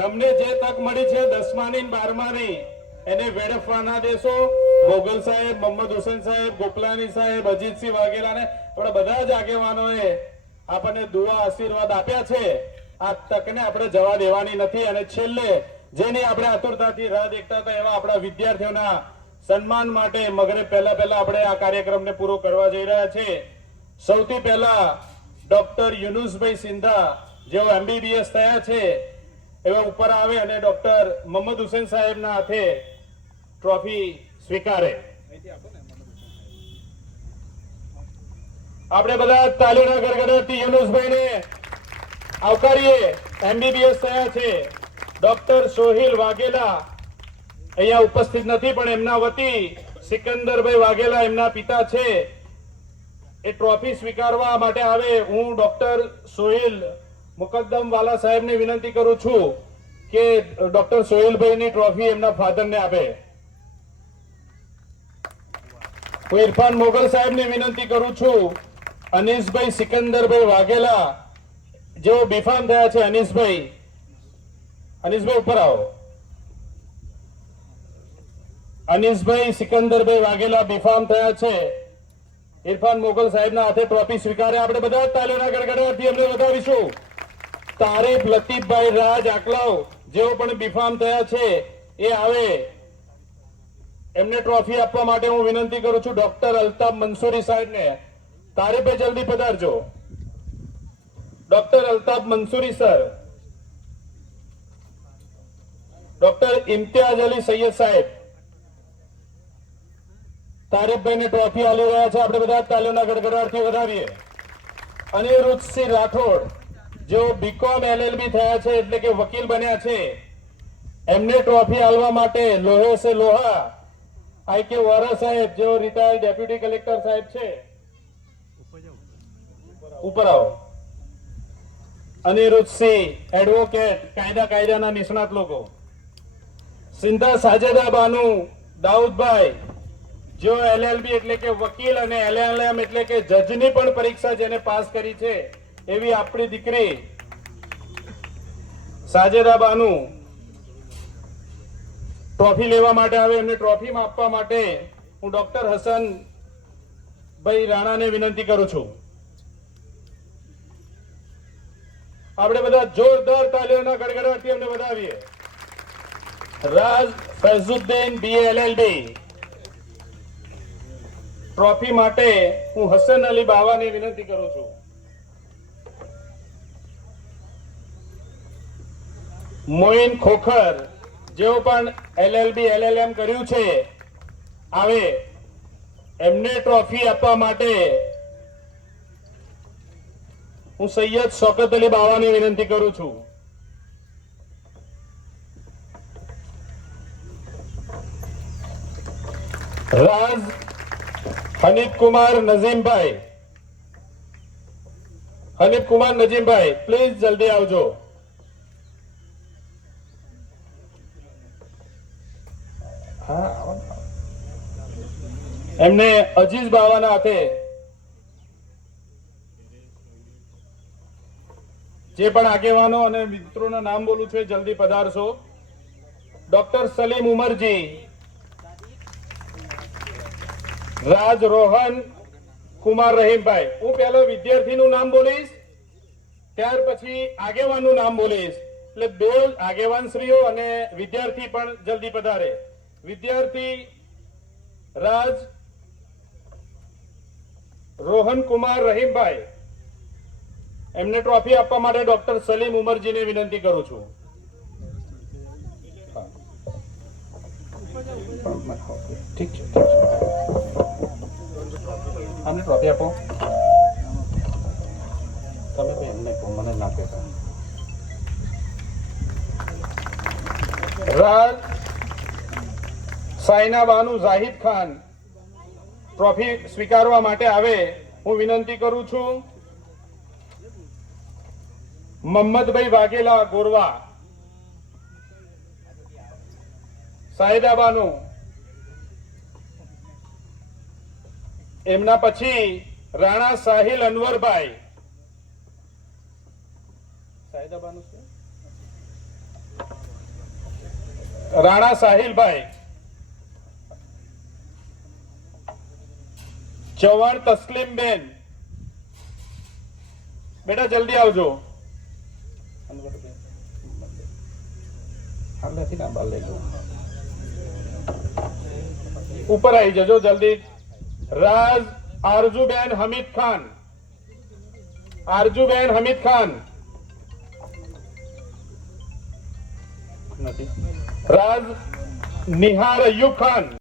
તમને જે તક મળી છે 10માની 12માની એને વેડફવા ના દેશો. મોગલ સાહેબ, મોહમ્મદ હુસેન સાહેબ, ગોકલાની સાહેબ, અજીતસિંહ વાઘેલા ને આપણા બધા જ આગેવાનોએ આપણને દુઆ આશીર્વાદ આપ્યા છે. આ તકને આપણે જવા દેવાની નથી. અને છેલ્લે જેની આપણે આતુરતાથી રાહ દેખતા હતા એવા આપણા વિદ્યાર્થીઓના સન્માન માટે મગરે પહેલા આપણે આ કાર્યક્રમને પૂરો કરવા જઈ રહ્યા છે. સૌથી પહેલા ડોક્ટર યુનુસભાઈ સિંધા જેઓ MBBS થયા છે એવા ઉપર આવે અને ડોક્ટર મોહમ્મદ હુસેન સાહેબના હાથે ટ્રોફી સ્વીકારે. આપણે બધા તાલીના ગડગડાટથી યુનુસભાઈને આવકારીએ. MBBS થયા છે. ડોક્ટર સોહિલ વાઘેલા અહીંયા ઉપસ્થિત નથી પણ એમના વતી સિકંદરભાઈ વાઘેલા એમના પિતા છે એ ટ્રોફી સ્વીકારવા માટે આવે. હું ડોક્ટર સોહિલ મુકદ્દમ વાલા સાહેબને વિનંતી કરું છું કે ડોક્ટર સોહિલભાઈની ટ્રોફી એમના ફાધરને આપે. હું ઇરફાન મોગલ સાહેબને વિનંતી કરું છું. અનીસભાઈ સિકંદરભાઈ વાઘેલા જેઓ બીફામ થયા છે. અનીસભાઈ ઉપર આવો. અનીસભાઈ સિકંદરભાઈ વાઘેલા બીફામ થયા છે. ઇરફાન મોગલ સાહેબના હાથે ટ્રોફી સ્વીકારે. આપણે બધા તાલીઓના ગડગડાટથી એમને વધાવીશું. તારીફ લતીફભાઈ રાજ આકલાવ જેઓ પણ બીફામ થયા છે એ આવે. એમને ટ્રોફી આપવા માટે હું વિનંતી કરું છું ડોક્ટર અલ્તાફ મંસૂરી સાહેબને. તારીફે જલ્દી પધારજો. Doctor Altaf Mansuri sir, doctor Imtiyaz Ali Saiyad સાહેબ તારીફભાઈને ટ્રોફી આલી રહ્યા છે. આપણે બધા તાલીઓના ગડગડાટથી વધાવીએ. અનિરુદ્ધસિંહ રાઠોડ જેઓ BCom LLB થયા છે એટલે કે વકીલ બન્યા છે એમને ટ્રોફી આલવા માટે લોહે સે લોહા IK વોરા સાહેબ જેઓ રિટાયર્ડ ડેપ્યુટી કલેક્ટર સાહેબ છે. ઉપર આવો. અનિરુદ્ધસિંહ એડવોકેટ, કાયદાના નિષ્ણાત લોકો. સિંધા સાજેદા બાનુ દાઉદભાઈ જેઓ LLB એટલે કે વકીલ અને LLM એટલે કે જજની પણ પરીક્ષા જેને પાસ કરી છે એવી આપણી દીકરી સાજેદા બાનુ ટ્રોફી લેવા માટે આવે. એમને ટ્રોફીમાં આપવા માટે હું ડોક્ટર હસનભાઈ રાણાને વિનંતી કરું છું. આપણે બધા જોરદાર તાલીઓના ગડગડાટથી એમને વધાવીએ. રાજ ફૈઝુદ્દીન BA LLB ટ્રોફી માટે હું હસન અલી બાવાને વિનંતી કરું છું. મોઇન ખોખર જેઓ પણ LLB LLM કર્યું છે આવે. એમને ટ્રોફી આપવા માટે હું સૈયદ શોકત અલી બાવાને વિનંતી કરું છું. રાજ હનીફ કુમાર નજીમભાઈ પ્લીઝ જલ્દી આવજો. એમને અજીઝ બાવાના હાથે જે પણ આગેવાનો અને મિત્રોના નામ બોલું છું જલ્દી પધારશો. ડોક્ટર સલીમ ઉમરજી, રાજ રોહન કુમાર રહીમભાઈ. હું પહેલો વિદ્યાર્થીનું નામ બોલીશ ત્યાર પછી આગેવાનનું નામ બોલીશ એટલે બે આગેવાનશ્રીઓ અને વિદ્યાર્થી પણ જલ્દી પધારે. વિદ્યાર્થી રાજ રોહન કુમાર રહીમભાઈ એમને ટ્રોફી આપવા માટે ડોક્ટર સલીમ ઉમરજીને વિનંતી કરું છું. ઠીક છે, આમને ટ્રોફી આપો. તમે એમને મને ના કહેતા. રાજ સાયના બાનુ જાહિદ ખાન ટ્રોફી સ્વીકારવા માટે આવે. હું વિનંતી કરું છું મોહમ્મદભાઈ વાઘેલા ગોરવા, સાયદા બાનુ. એમના પછી રાણા સાહિલ અનવરભાઈ. સાયદા બાનુ છે રાણા સાહિલભાઈ, ચૌહાણ તસ્લીમબેન, બેટા જલ્દી આવજો. ઉપર આવી જજો જલ્દી. રાજ આરજુબેન હમીદ ખાન, આરજુબેન હમીદ ખાન નથી. રાજ નિહાર અયુબ ખાન,